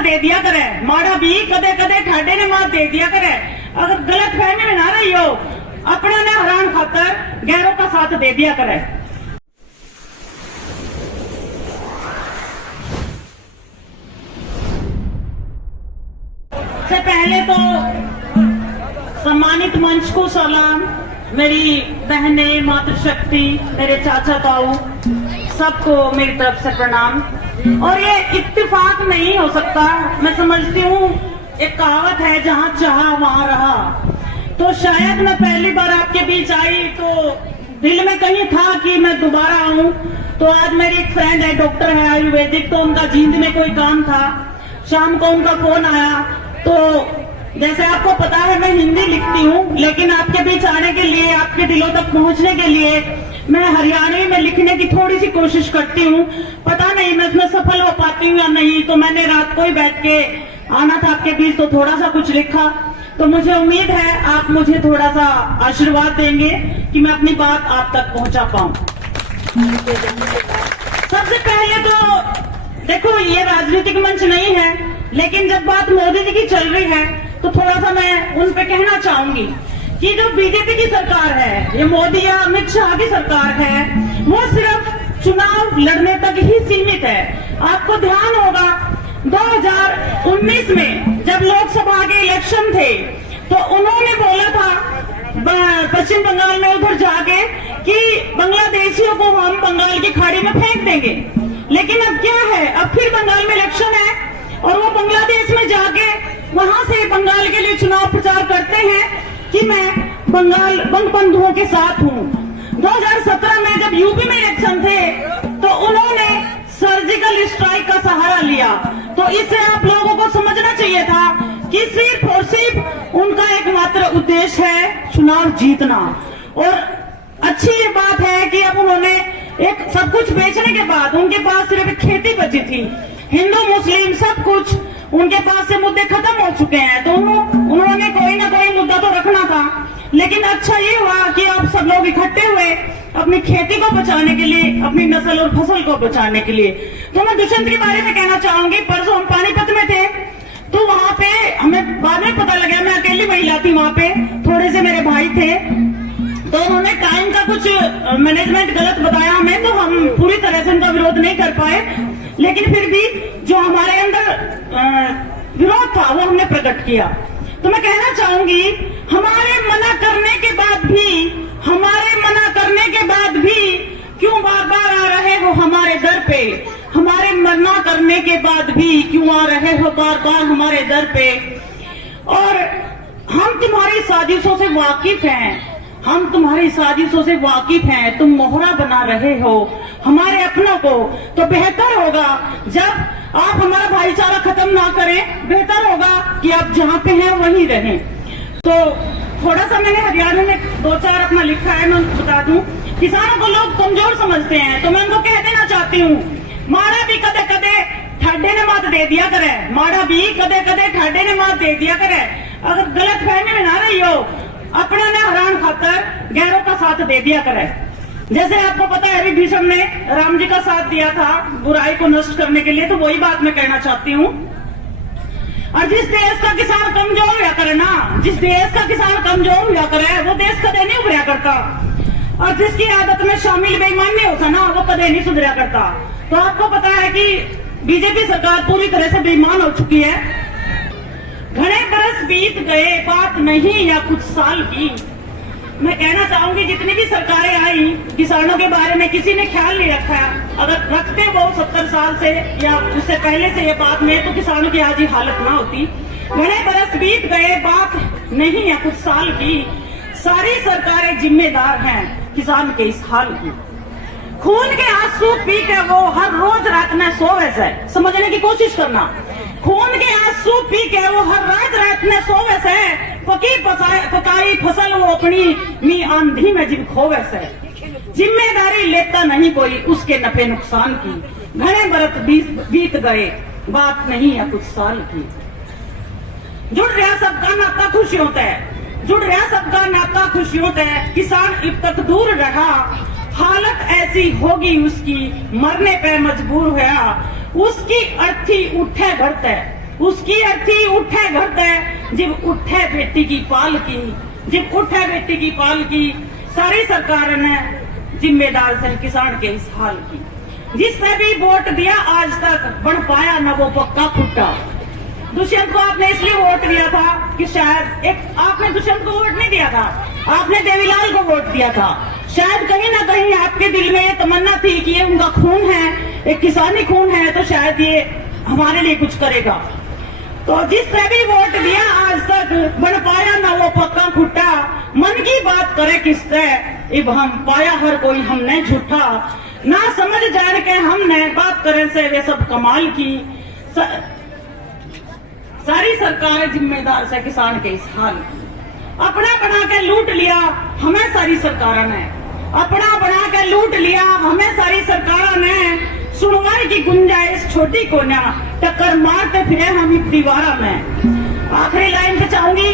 दे दिया करे, माड़ा भी कदे कदे ठाडे ने मात दे दिया करे। अगर गलत फहमी में ना रही हो, अपने ने हरान खातर गैरों का साथ दे दिया करे। सबसे पहले तो सम्मानित मंच को सलाम, मेरी बहनें, मातृशक्ति, मेरे चाचा ताऊ, सबको मेरी तरफ से प्रणाम। और ये इत्तेफाक नहीं हो सकता, मैं समझती हूँ एक कहावत है, जहाँ चाहा वहाँ रहा। तो शायद मैं पहली बार आपके बीच आई तो दिल में कहीं था कि मैं दोबारा आऊं। तो आज मेरी एक फ्रेंड है, डॉक्टर है आयुर्वेदिक, तो उनका जींद में कोई काम था, शाम को उनका फोन आया। तो जैसे आपको पता है मैं हिंदी लिखती हूँ, लेकिन आपके बीच आने के लिए, आपके दिलों तक पहुँचने के लिए मैं हरियाणवी में लिखने की थोड़ी सी कोशिश करती हूँ। पता नहीं मैं इसमें सफल हो पाती हूँ या नहीं। तो मैंने रात को ही बैठ के आना था आपके बीच, तो थोड़ा सा कुछ लिखा। तो मुझे उम्मीद है आप मुझे थोड़ा सा आशीर्वाद देंगे कि मैं अपनी बात आप तक पहुंचा पाऊं। सबसे पहले तो देखो, ये राजनीतिक मंच नहीं है, लेकिन जब बात मोदी जी की चल रही है तो थोड़ा सा मैं उन पे कहना चाहूंगी कि जो बीजेपी की सरकार है, ये मोदी या अमित शाह की सरकार है, वो सिर्फ चुनाव लड़ने तक ही सीमित है। आपको ध्यान होगा 2019 में जब लोकसभा के इलेक्शन थे तो उन्होंने बोला था पश्चिम बंगाल में उधर जाके कि बांग्लादेशियों को हम बंगाल की खाड़ी में फेंक देंगे। लेकिन अब क्या है, अब फिर बंगाल में इलेक्शन है और वो बांग्लादेश में जाके वहां से बंगाल के लिए चुनाव प्रचार करते हैं कि मैं बंग बंधुओं के साथ हूँ। 2017 में जब यूपी में इलेक्शन थे तो उन्होंने सर्जिकल स्ट्राइक का सहारा लिया। तो इससे आप लोगों को समझना चाहिए था कि सिर्फ और सिर्फ उनका एकमात्र उद्देश्य है चुनाव जीतना। और अच्छी ये बात है कि अब उन्होंने एक सब कुछ बेचने के बाद उनके पास सिर्फ एक खेती बची थी, हिंदू मुस्लिम सब कुछ उनके पास से मुद्दे खत्म हो चुके हैं। तो उन्होंने कोई ना कोई मुद्दा तो रखना था। लेकिन अच्छा ये हुआ कि अब सब लोग इकट्ठे हुए अपनी खेती को बचाने के लिए, अपनी नस्ल और फसल को बचाने के लिए। तो मैं दुष्यंत के बारे में कहना चाहूंगी। परसों हम पानीपत में थे तो वहां पे हमें बाद में पता लगा, मैं अकेली महिला थी वहां पे, थोड़े से मेरे भाई थे, तो उन्होंने टाइम का कुछ मैनेजमेंट गलत बताया हमें। तो हम पूरी तरह से उनका विरोध नहीं कर पाए, लेकिन फिर भी जो हमारे अंदर विरोध था वो हमने प्रकट किया। तो मैं कहना चाहूंगी, हमारे मना करने के बाद भी क्यों बार बार आ रहे हो हमारे दर पे? हमारे मना करने के बाद भी क्यों आ रहे हो बार बार हमारे दर पे? और हम तुम्हारी साजिशों से वाकिफ हैं, तुम मोहरा बना रहे हो हमारे अपनों को। तो बेहतर होगा जब आप हमारा भाईचारा खत्म ना करें, बेहतर होगा कि आप जहाँ पे हैं वहीं रहें। तो थोड़ा सा मैंने हरियाणा में 2-4 अपना लिखा है, मैं बता दूं। किसानों को लोग कमजोर समझते हैं, तो मैं उनको कह देना चाहती हूँ, माड़ा भी कदे कदे ठाडे ने मात दे दिया करे, माड़ा भी कदे कदे ठाडे ने मात दे दिया करे। अगर गलत फहमी में ना रही हो, अपने ने हरान खातर गैरों का साथ दे दिया करे। जैसे आपको पता है विभीषण ने राम जी का साथ दिया था बुराई को नष्ट करने के लिए, तो वही बात मैं कहना चाहती हूँ। और जिस देश का किसान कमजोर हुआ करे ना, जिस देश का किसान कमजोर हुआ करे, वो देश कदे नहीं उभरा करता। और जिसकी आदत में शामिल बेईमान नहीं होता ना, वो कदे नहीं सुधरा करता। तो आपको पता है कि बीजेपी सरकार पूरी तरह से बेईमान हो चुकी है। घने बरस बीत गए, बात नहीं या कुछ साल की। मैं कहना चाहूंगी, जितनी भी सरकारें आई, किसानों के बारे में किसी ने ख्याल नहीं रखा। अगर रखते वो 70 साल से या उससे पहले से ये बात में, तो किसानों की आज ये हालत ना होती। घने बरस बीत गए, बात नहीं या कुछ साल की। सारी सरकारें जिम्मेदार हैं किसान के इस हाल की। खून के आंसू पी के वो हर रोज रात में सोवे से, समझने की कोशिश करना। खून के आंसू पी के वो हर रात में सोवे से, पकाई फसल वो अपनी मी आंधी में जिम खोवे से। जिम्मेदारी लेता नहीं कोई उसके नफे नुकसान की। घने बरस बीत गए, बात नहीं या कुछ साल की। जुड़ रहा सबका नाता खुशियों तय, जुड़ रहा सबका नाता खुशियों तय। किसान अब तक दूर रहा, हालत ऐसी होगी उसकी, मरने पे मजबूर हुआ। उसकी अर्थी उठे घर तय, उसकी अर्थी उठे घर ते जब उठे बेटी की पाल की, जब उठे बेटी की पाल की। सारी सरकार ने जिम्मेदार से किसान के इस हाल की। जिसने भी वोट दिया आज तक बन पाया न वो पक्का फुट्टा। दुष्यंत को आपने इसलिए वोट दिया था कि शायद एक आपने दुष्यंत को वोट नहीं दिया था, आपने देवीलाल को वोट दिया था। शायद कहीं ना कहीं आपके दिल में ये तमन्ना थी कि ये उनका खून है, एक किसानी खून है, तो शायद ये हमारे लिए कुछ करेगा। तो जिसने भी वोट दिया आज तक बन पाया ना वो पक्का फुट्टा। मन की बात करे किससे इब हम पाया हर कोई हमने झूठा। ना समझ जान के हमने बात करे से वे सब कमाल की। सारी सरकार जिम्मेदार से किसान के इस हाल की। अपना बना के लूट लिया हमें सारी सरकारों ने, अपना बना के लूट लिया हमें सारी सरकारों ने। सुनवाई की गुंजाइश छोटी को ना टक्कर मारते फिरे हम दीवारा में। आखिरी लाइन पे चाहूंगी,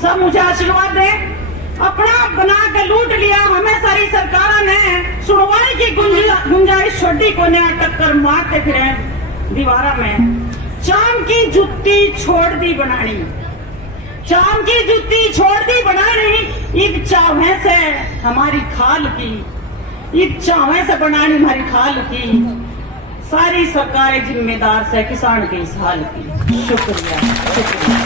सब मुझे आशीर्वाद दें। अपना बना के लूट लिया हमें सारी सरकारों ने। सुनवाई की गुंजाइश छोटी को ना टक्कर मारते फिरे दीवारा में। चाम की जुत्ती छोड़ दी बनानी, चाम की जुत्ती छोड़ दी बनानी। एक चावे से हमारी खाल की, एक चावे से बनानी हमारी खाल की। सारी सरकारें जिम्मेदार से किसान के इस हाल की। शुक्रिया, शुक्रिया।